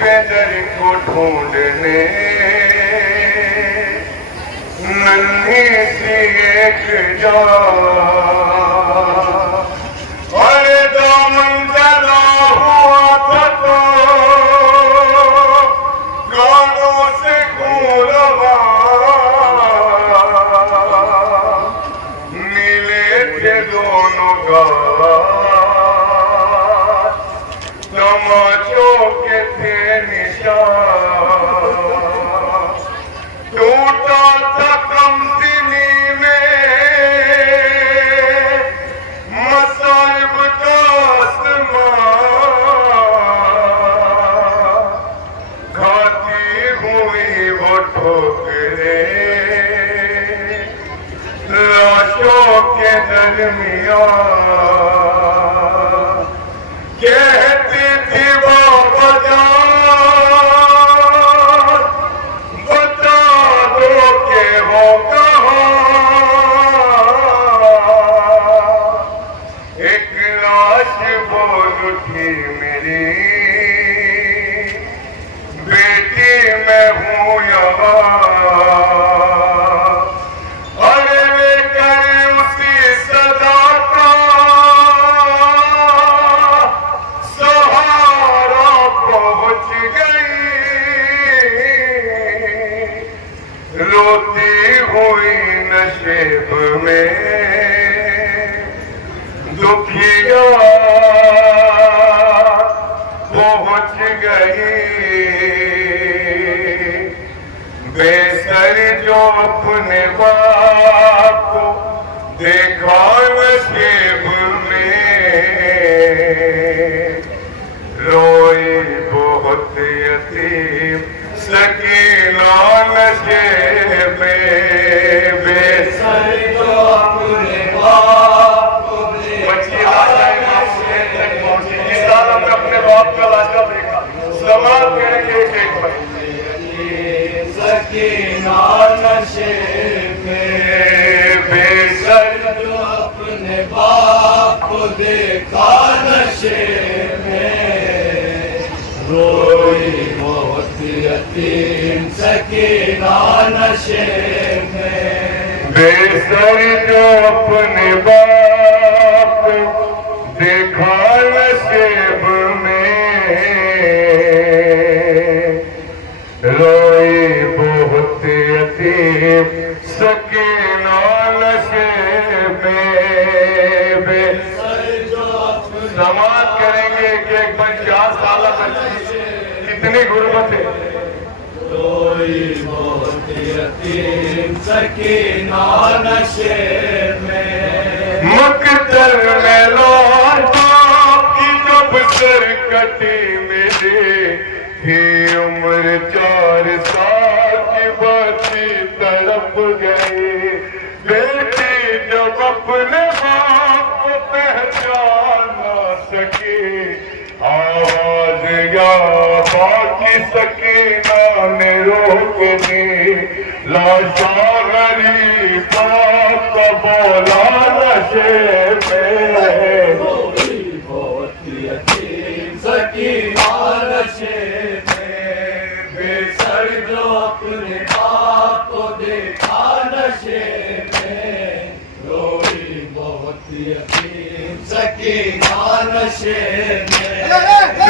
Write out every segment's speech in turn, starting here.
پیدر کو ڈھونڈنے ننھی سی ایک جا اور دامن جلا ہوا تھا تو گانوں سے گولوا ملے تھے دونوں گاہ تماچوں کے تھے نشان ٹوٹا تھا کم دنی میں مصائب کا آسمان کھاتی ہوئی وہ ٹھوکریں لاشوں کے درمیان کہتی تھی بابا جان بتا دو کہ وہ کہاں ایک لاش بول اٹھی میری بیٹی میں ہوں یہاں روتی ہوئی نشیب میں دکھیا پہنچ گئی بے سر جو اپنے باپ کو دیکھا نشیب میں روئی بہت یتیم سکینہ نشیب میں بے سر جو اپنے باپ کو دیکھا نشیب میں اس عالم میں اپنے باپ کا لاشا دیکھا سماعت کریں گے ایک بار سکینہ نشیب میں بے سر جو اپنے باپ کو دیکھا نشیب میں روئی بہت یتیم سکینہ نشیب میں بے سر جو اپنے باپ دیکھا نشیب میں روئی بہت یتیم سکینہ نشیب میں بے سر جو سماعت کریں گے کہ ایک 50 سالہ بچی کتنی غربت ہے روئی بہت یتیم سکینہ نشیب میں مقتل میں لوٹا کی جب سر کٹی میرے ہی عمر 4 سال کی بچی تڑپ گئی بیٹی جب اپنے باپ کو پہچان نہ سکی آواز یا باقی سکینہ نے روک دی لاشا غریب باپ کا بولا نشیب میں روئی بہت یتیم سکینہ نشیب میں بے سر جو اپنے باپ کو دیکھا نشیب میں روئی بہت یتیم سکینہ نشیب میں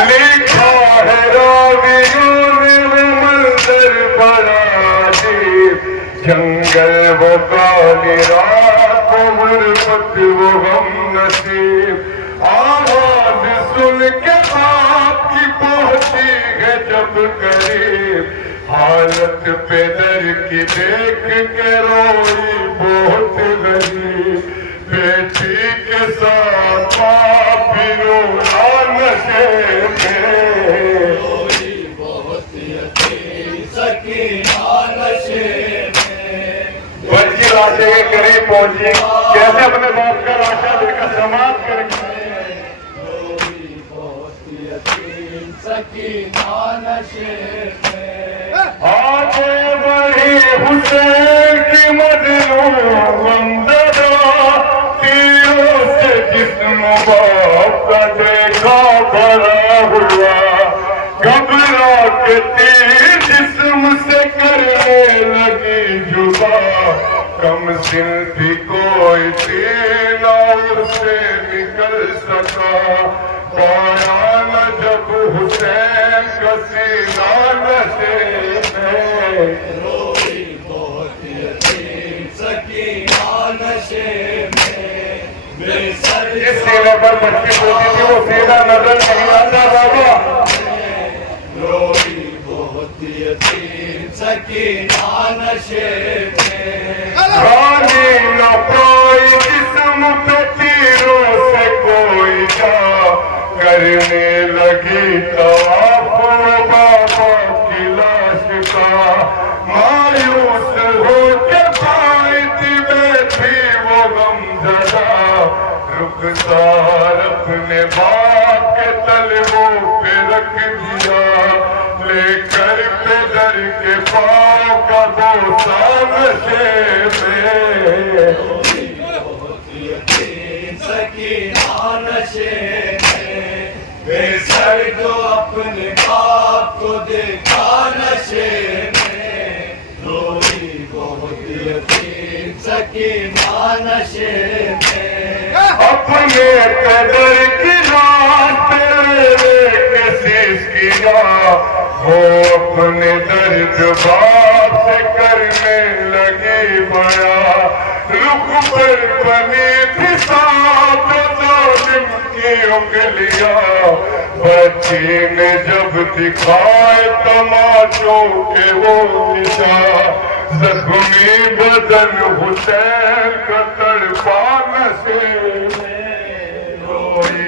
لکھا ہے راویوں نے وہ منظر بڑا عجیب جنگل وہ کالی رات وہ غربت وہ غم نصیب آواز سن کے باپ کی پہنچی ہے جب قریب حالت پیدر کی دیکھ کے روئی بہت غریب بیٹی کے ساتھ باپ بھی رونا نشیب میں روئی بہت یتیم سکینہ نشیب میں بچی لاشے کے قریب پہنچی کیسے اپنے باپ کا لاشا دیکھا سماعت کریں روئی بہت یتیم سکینہ نشیب میں آگے بڑھی حسین کی مظلوم غمزدہ تیروں سے جسم باپ کا دیکھا بھرا ہوا کے تیر جسم سے کرنے لگی جدا، کم سن تھی کوئی تیر اور سے نکل سکا، پایا نہ جب حسین کا سینہ نشے میں، روئی بہت یتیم سکینہ نشے میں، بے سر جس سینے پر بچی ہوتی تھی وہ سینہ نظر نہیں آتا بابا، روئی بہت یتیم سکینہ نشے میں، خالی نہ کوئی جسم پہ تیروں سے کوئی جا، کرنے لگی طواف بابا کی لاش کا، مایوس ہو کے پائتی بیٹھی وہ غمزدہ، رخسار اپنے باپ کے تلووں پہ رکھ دیا، لے کر پدر کے پاؤں کا بوسہ نشے میں، بہت یتیم سکینہ نشے میں، بے سر جو اپنے باپ کو دیکھا نشے میں، روئی بہت یتیم سکینہ نشے میں، اپنے قدر کی رات کسیس کیا، وہ اپنے درد باپ سے کرنے لگی بڑا، رخ پر بنی تھی ساتھ ظالم کی انگلیاں، بچی نے جب دکھائے تماشوں کے وہ نشان، زخمی بدن حسین کا تڑپا نشے میں، روئی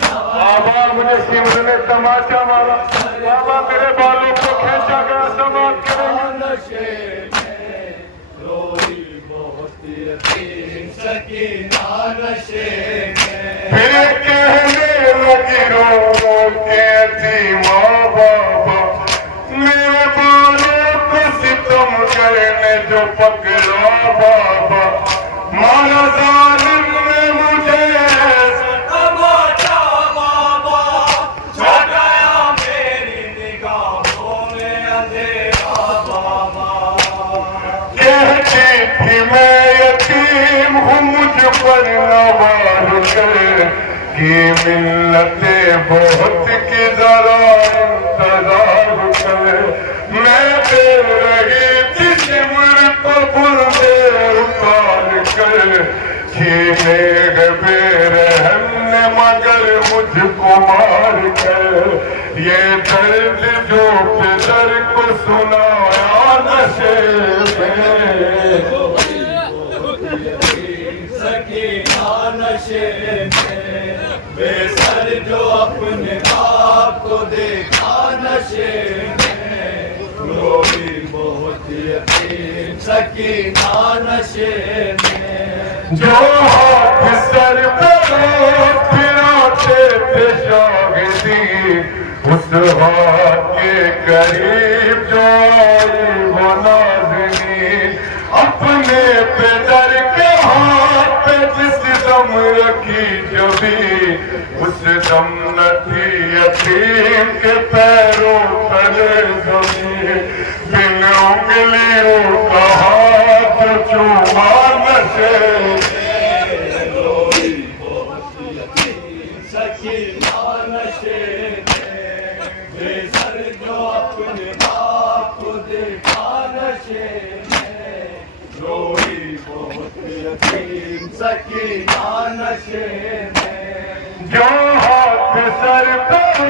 بابا مجھے سمر نے تماچا مارا، بابا میرے بالوں کو کھینچا گیا سماعت کریں، نشے میں، روئی بہت یتیم سکینہ نشے میں، پھر کہنے لگی رو رو کے تھی ماں بابا، میرے بالوں کو ستم کرنے جو پکڑا بابا، مارا ظالم نے مجھے تماشا بابا، چھا گیا میری نگاہوں میں اندھیرا بابا، کہتی تھی میں یتیم ہوں مجھ پر نوار کر، کی ملتیں بہت کی ذرا انتظار کر، میں دے رہی تھی سمر کو بردے اتار کر، چھینے گئے بے رحم نے مگر مجھ کو مار کر، یہ درد جو پدر کو سنایا نشے میں، سکینہ نشے میں، بے سر جو اپنے باپ کو دیکھا نشے میں، روئی بہت یتیم سکینہ نشے میں، جو ہاتھ سر پر پھراتے تھے شاہدی، اس ہاتھ کے قریب جو آئی وہ نازنین، اپنے پدر کے ہاتھ پہ جس دم رکھی جبھی، اس دم نہ تھی یتیم کے پیروں تلے زمین، بن انگلیوں کا ہاتھ چوما نشے میں، روئی بہت یتیم سکینہ نشے میں، بے سر جو اپنے باپ کو دیکھا نشے میں، روئی بہت یتیم سکینہ نشے میں، جو ہاتھ سر پر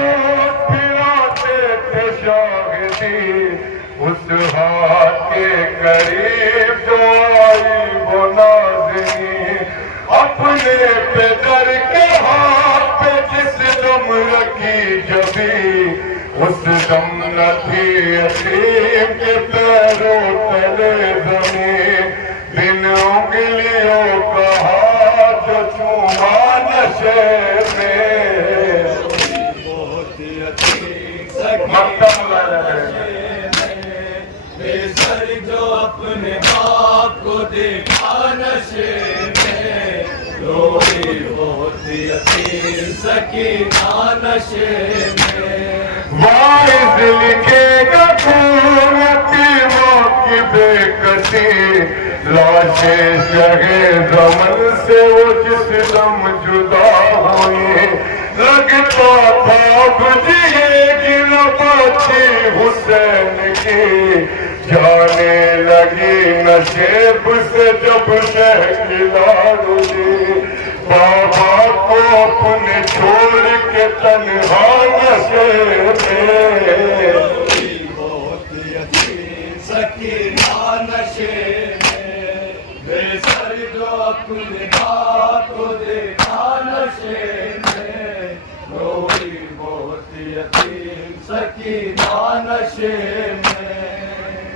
پھراتے تھے شاہدی، اس ہاتھ کے قریب جو آئی وہ نازنین، اپنے پدر کے ہاتھ پہ جس دم رکھی جبھی، اس دم نہ تھی یتیم کے پیروں تلے زمین، بن انگلیوں کا ہاتھ چوما نشے میں، بہت یتیم سکینہ مکتب لانا ہے، نشے میں، بے سر جو اپنے باپ کو دیکھا نشے میں، روئی بہت یتیم سکینہ نشے میں، لکھے گا خون یتیموں کی بے کسی لاشیں شہے زمن سے وہ جس دم جدا ہوئی لگتا تھا بجھے گی نہ بچی حسین کی جانے لگی نشیب سے جب شہلا ہوئی بابا کو اپنے چھوڑ کے تنہا نشے میں بہت یتیم سکینہ نشے میں بے سر جو اپنے باپ کو دیکھا نشے میں روئی بہت یتیم سکینہ نشے میں